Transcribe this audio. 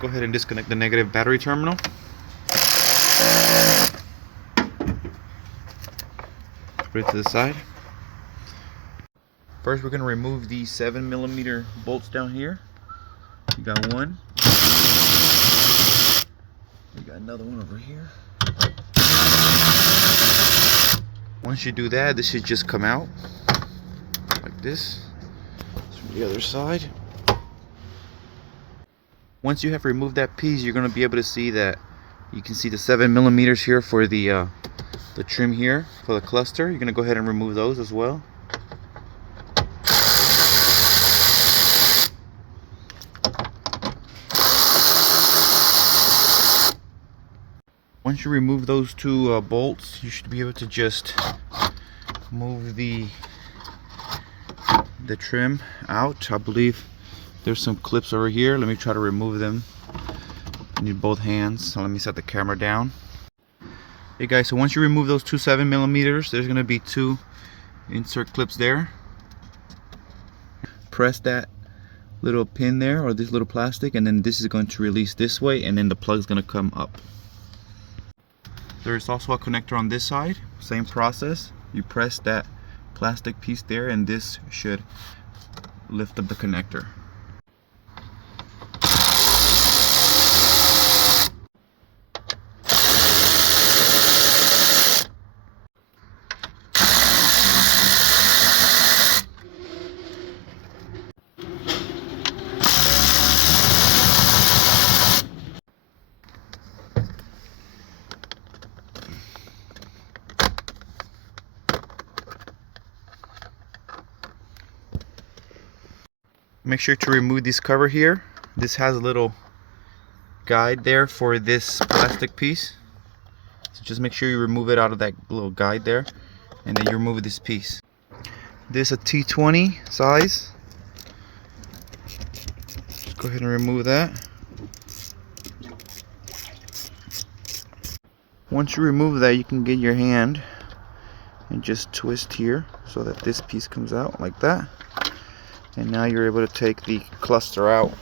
go ahead and disconnect the negative battery terminal. Put it to the side. First, we're going to remove the 7mm bolts down here. We got one. We got another one over here. Once you do that, this should just come out like this. From the other side. Once you have removed that piece, you're going to be able to see that you can see the 7mm here for the trim here for the cluster. You're going to go ahead and remove those as well. Once you remove those two bolts, you should be able to just move the trim out. I believe there's some clips over here. Let me try to remove them. I need both hands, so let me set the camera down. Hey guys, so once you remove those two 7mm, there's going to be two insert clips there. Press that little pin there, or this little plastic, and then this is going to release this way, and then the plug is going to come up. There's also a connector on this side. Same process. You press that plastic piece there, and this should lift up the connector. Make sure to remove this cover here. This has a little guide there for this plastic piece. So just make sure you remove it out of that little guide there, and then you remove this piece. This is a T20 size. Just go ahead and remove that. Once you remove that, you can get your hand and just twist here so that this piece comes out like that. And now you're able to take the cluster out.